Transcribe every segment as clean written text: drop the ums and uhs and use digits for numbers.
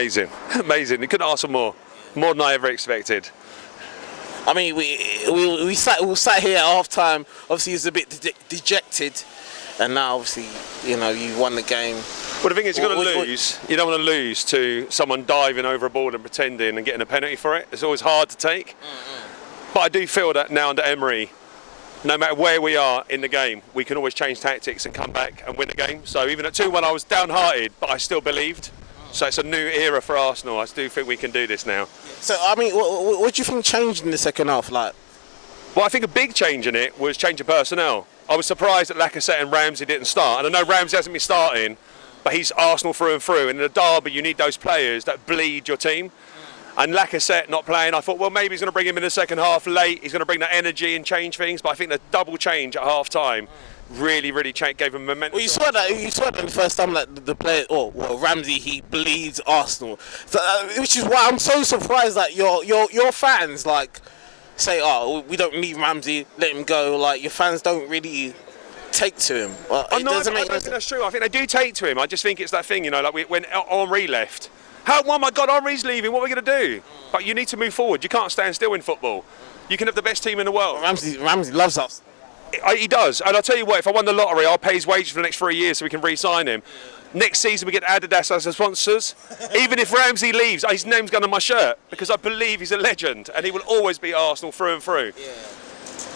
amazing. Amazing. You couldn't ask for more. More than I ever expected. I mean, we sat here at half-time. Obviously, he was a bit dejected. And now, obviously, you know, you won the game. Well, the thing is, you're going to lose. You don't want to lose to someone diving over a ball and pretending and getting a penalty for it. It's always hard to take. But I do feel that now under Emery, no matter where we are in the game, we can always change tactics and come back and win the game. So even at 2-1, I was downhearted, but I still believed. So it's a new era for Arsenal. I do think we can do this now. So, I mean, what do you think changed in the second half? Like, well, I think a big change in it was changing personnel. I was surprised that Lacazette and Ramsey didn't start. And I know Ramsey hasn't been starting, but he's Arsenal through and through. And in a derby, you need those players that bleed your team. And Lacazette not playing, I thought, well, maybe he's going to bring him in the second half late. He's going to bring that energy and change things. But I think the double change at half-time really gave him momentum. Well, you saw that in the first time that the player, Ramsey, he bleeds Arsenal. So, which is why I'm so surprised that your fans, like, say, oh, we don't need Ramsey, let him go. Like, your fans don't really take to him. Well, I don't think that's true. I think they do take to him. I just think it's that thing, you know, like when Henry left. Oh my God, Henry's leaving, what are we going to do? But you need to move forward. You can't stand still in football. You can have the best team in the world. Ramsey loves us. He does, and I'll tell you what, if I won the lottery, I'll pay his wages for the next 3 years so we can re-sign him. Next season we get Adidas as our sponsors. Even if Ramsey leaves, his name's going on my shirt because I believe he's a legend and he will always be Arsenal through and through. Yeah.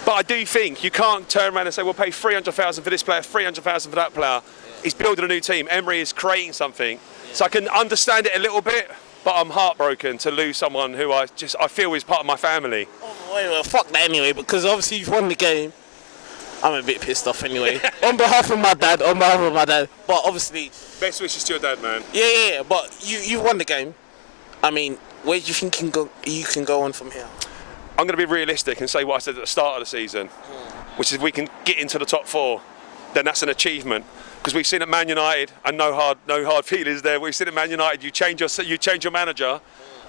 But I do think you can't turn around and say, we'll pay 300,000 for this player, 300,000 for that player. Yeah. He's building a new team. Emery is creating something. Yeah. So I can understand it a little bit, but I'm heartbroken to lose someone who I feel is part of my family. Oh, well, fuck that anyway, because obviously you've won the game. I'm a bit pissed off anyway. on behalf of my dad. But obviously... Best wishes to your dad, man. Yeah. But you won the game. I mean, where do you think you can go on from here? I'm going to be realistic and say what I said at the start of the season, which is if we can get into the top 4, then that's an achievement. Because we've seen at Man United, and no hard feelings there. We've seen at Man United, you change your manager,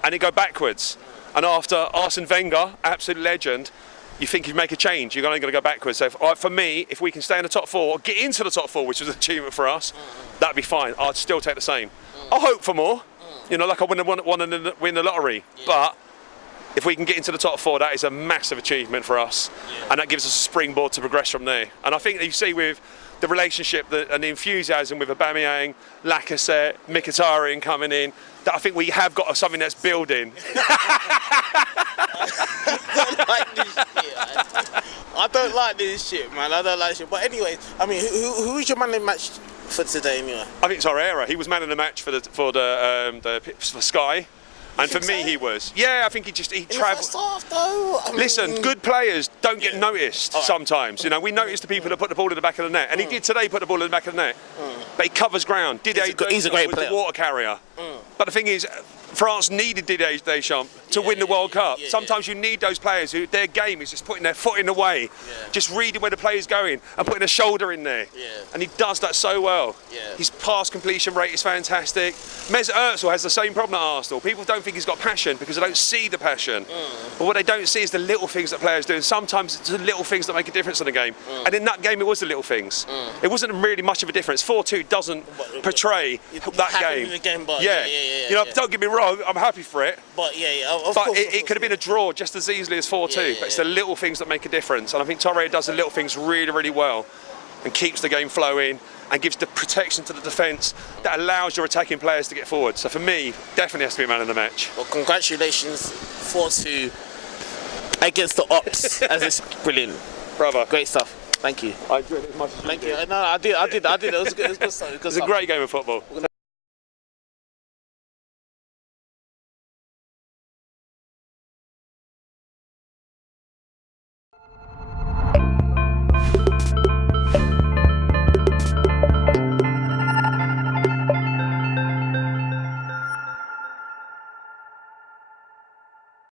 and it go backwards. And after Arsene Wenger, absolute legend, you think you make a change, you're only going to go backwards. So for me, if we can stay in the top 4, or get into the top 4, which was an achievement for us, that'd be fine. I'd still take the same. I'll hope for more, you know, like I want to win the lottery. Yeah. But if we can get into the top 4, that is a massive achievement for us. Yeah. And that gives us a springboard to progress from there. And I think that you see with the relationship and the enthusiasm with Aubameyang, Lacazette, Mkhitaryan coming in, that I think we have got something that's building. I don't like this shit, man. I don't like shit. But anyway, I mean, who is your man in the match for today, anyway? I think Torreira. He was man in the match for Sky. And for me, he was. Yeah, I think he travelled. First half, though. Listen, good players don't get noticed sometimes. You know, we notice the people that put the ball in the back of the net, and he did today put the ball in the back of the net. But he covers ground. He's a great player. The water carrier. But the thing is, France needed Didier Deschamps to win the World Cup. Sometimes you need those players who their game is just putting their foot in the way, just reading where the player's going and putting a shoulder in there. And he does that so well. His pass completion rate is fantastic. Mesut Ozil has the same problem at Arsenal. People don't think he's got passion because they don't see the passion. But what they don't see is the little things that players do. And sometimes it's the little things that make a difference in the game. And in that game, it was the little things. It wasn't really much of a difference. 4-2 doesn't portray that game. You know, don't get me wrong. I'm happy for it. But it could have been a draw just as easily as 4-2. But it's the little things that make a difference. And I think Torreira does the little things really well and keeps the game flowing and gives the protection to the defence that allows your attacking players to get forward. So for me, definitely has to be man of the match. Well, congratulations, 4-2 against the Ops. As it's brilliant. Brother. Great stuff. Thank you. I enjoyed it as much as Thank you. No, I did. It was good. It was good stuff. It was a great game of football.